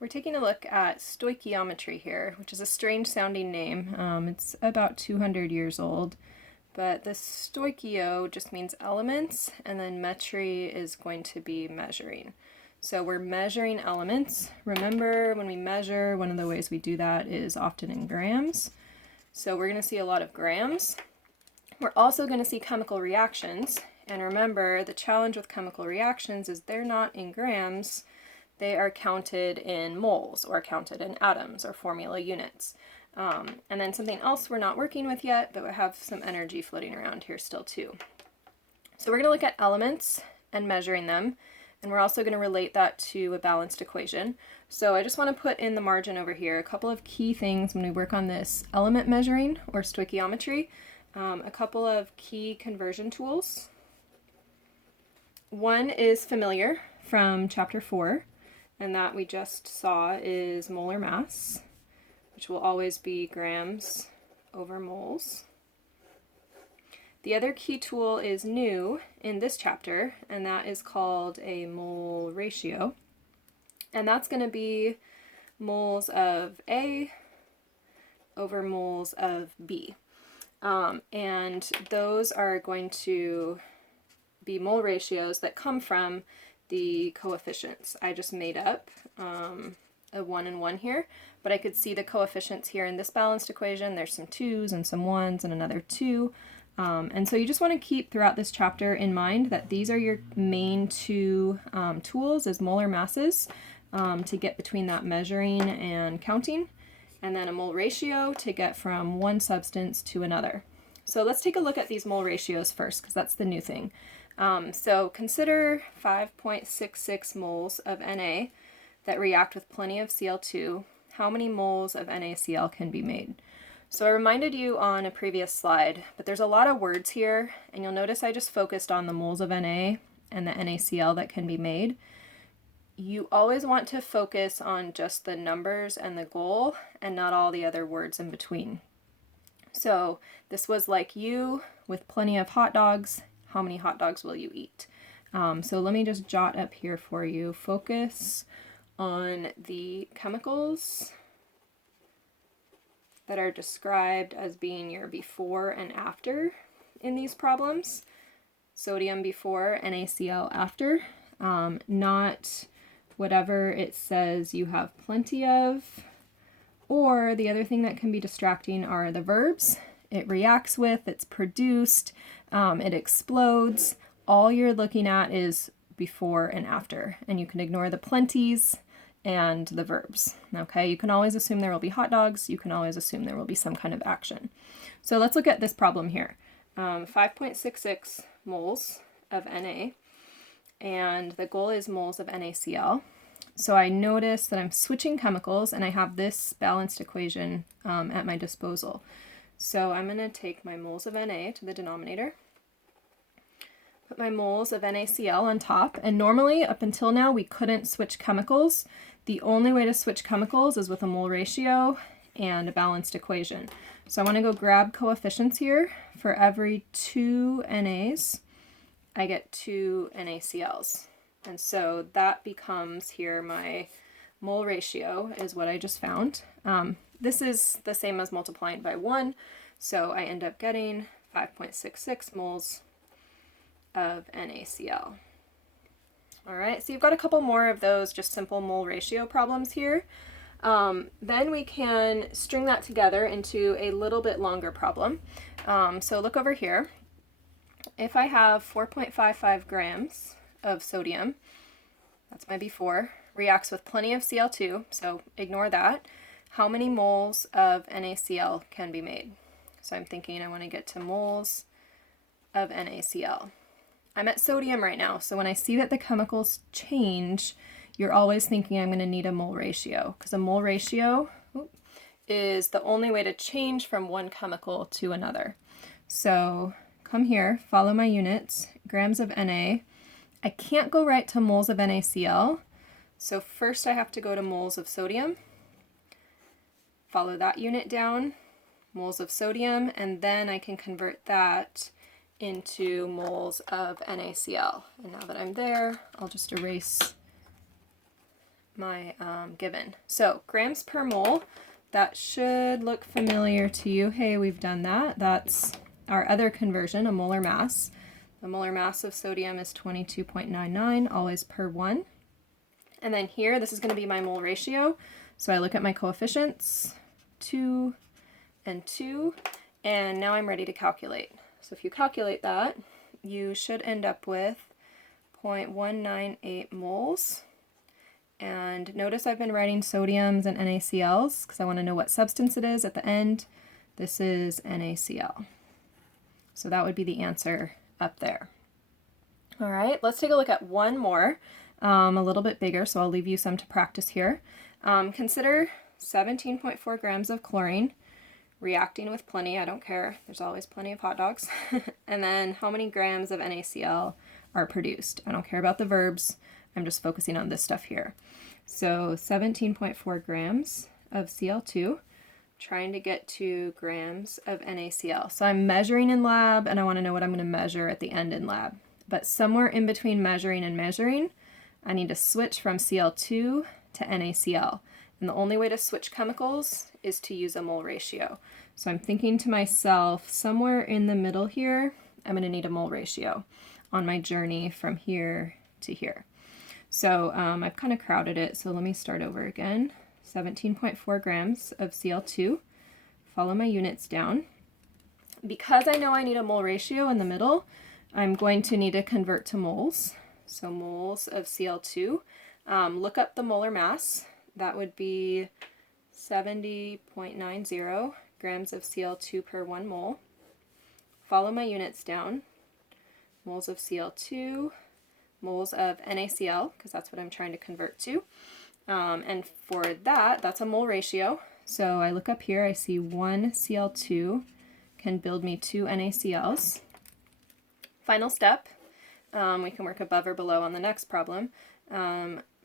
We're taking a look at stoichiometry here, which is a strange sounding name. It's about 200 years old, but the stoichio just means elements, and then metry is going to be measuring. So we're measuring elements. Remember, when we measure, one of the ways we do that is often in grams. So we're going to see a lot of grams. We're also going to see chemical reactions. And remember, the challenge with chemical reactions is they're not in grams. They are counted in moles or counted in atoms or formula units. And then something else we're not working with yet, but we have some energy floating around here still too. So we're going to look at elements and measuring them. And we're also going to relate that to a balanced equation. So I just want to put in the margin over here a couple of key things when we work on this element measuring or stoichiometry. A couple of key conversion tools. One is familiar from chapter 4, and that we just saw is molar mass, which will always be grams over moles. The other key tool is new in this chapter, and that is called a mole ratio. And that's going to be moles of A over moles of B. And those are going to be mole ratios that come from the coefficients. I just made up a 1 and 1 here, but I could see the coefficients here in this balanced equation. There's some 2's and some 1's and another 2. And so you just want to keep throughout this chapter in mind that these are your main two tools as molar masses to get between that measuring and counting, and then a mole ratio to get from one substance to another. So let's take a look at these mole ratios first, because that's the new thing. So consider 5.66 moles of Na that react with plenty of Cl2. How many moles of NaCl can be made? So I reminded you on a previous slide, but there's a lot of words here, and you'll notice I just focused on the moles of Na and the NaCl that can be made. You always want to focus on just the numbers and the goal and not all the other words in between. So this was like you with plenty of hot dogs. How many hot dogs will you eat? So let me just jot up here for you. Focus on the chemicals that are described as being your before and after in these problems. Sodium before, NaCl after, not whatever it says you have plenty of. Or the other thing that can be distracting are the verbs. It reacts with, it's produced, it explodes. All you're looking at is before and after, and you can ignore the plenties and the verbs. Okay, you can always assume there will be hot dogs. You can always assume there will be some kind of action. So let's look at this problem here. 5.66 moles of Na, and the goal is moles of NaCl. So I notice that I'm switching chemicals, and I have this balanced equation at my disposal. So I'm going to take my moles of Na to the denominator, put my moles of NaCl on top, and normally up until now we couldn't switch chemicals. The only way to switch chemicals is with a mole ratio and a balanced equation. So I want to go grab coefficients here. For every 2 Nas, I get 2 NaCls. And so that becomes here my mole ratio is what I just found. This is the same as multiplying by 1, so I end up getting 5.66 moles of NaCl. All right, so you've got a couple more of those just simple mole ratio problems here. Then we can string that together into a little bit longer problem. So look over here. If I have 4.55 grams of sodium, that's my before, reacts with plenty of Cl2, so ignore that. How many moles of NaCl can be made? So I'm thinking I want to get to moles of NaCl. I'm at sodium right now, so when I see that the chemicals change, you're always thinking I'm going to need a mole ratio, because a mole ratio is the only way to change from one chemical to another. So come here, follow my units, grams of Na. I can't go right to moles of NaCl, so first I have to go to moles of sodium, follow that unit down, moles of sodium, and then I can convert that into moles of NaCl. And now that I'm there, I'll just erase my given. So grams per mole, that should look familiar to you. Hey, we've done that. That's our other conversion, a molar mass. The molar mass of sodium is 22.99, always per 1. And then here, this is going to be my mole ratio. So I look at my coefficients, 2 and 2, and now I'm ready to calculate. So if you calculate that, you should end up with 0.198 moles. And notice I've been writing sodiums and NaCl's because I want to know what substance it is at the end. This is NaCl. So that would be the answer up there. All right, let's take a look at one more, a little bit bigger, so I'll leave you some to practice here. Consider 17.4 grams of chlorine reacting with plenty, I don't care, there's always plenty of hot dogs. And then how many grams of NaCl are produced? I don't care about the verbs, I'm just focusing on this stuff here. So 17.4 grams of Cl2, trying to get to grams of NaCl. So I'm measuring in lab and I want to know what I'm going to measure at the end in lab. But somewhere in between measuring and measuring, I need to switch from Cl2 to NaCl. And the only way to switch chemicals is to use a mole ratio. So I'm thinking to myself, somewhere in the middle here, I'm going to need a mole ratio on my journey from here to here. So I've kind of crowded it, so let me start over again. 17.4 grams of Cl2. Follow my units down. Because I know I need a mole ratio in the middle, I'm going to need to convert to moles. So moles of Cl2. Look up the molar mass. That would be 70.90 grams of Cl2 per 1 mole. Follow my units down. Moles of Cl2, moles of NaCl, because that's what I'm trying to convert to. And for that, that's a mole ratio. So I look up here, I see 1 Cl2 can build me 2 NaCl's. Final step, we can work above or below on the next problem.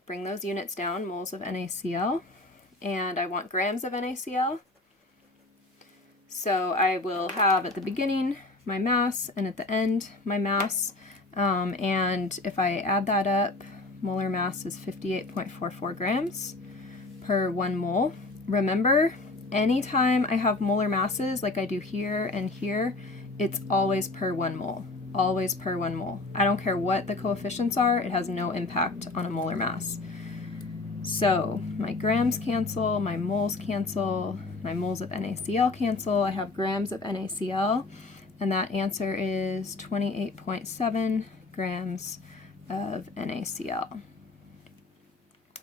Bring those units down, moles of NaCl, and I want grams of NaCl. So I will have at the beginning my mass and at the end my mass, and if I add that up, molar mass is 58.44 grams per 1 mole. Remember, anytime I have molar masses like I do here and here, it's always per 1 mole. Always per 1 mole. I don't care what the coefficients are, it has no impact on a molar mass. So my grams cancel, my moles cancel, my moles of NaCl cancel, I have grams of NaCl, and that answer is 28.7 grams of NaCl.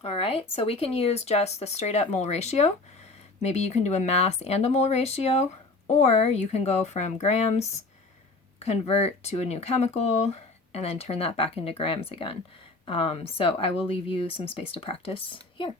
All right, so we can use just the straight up mole ratio. Maybe you can do a mass and a mole ratio, or you can go from grams, convert to a new chemical, and then turn that back into grams again. So I will leave you some space to practice here.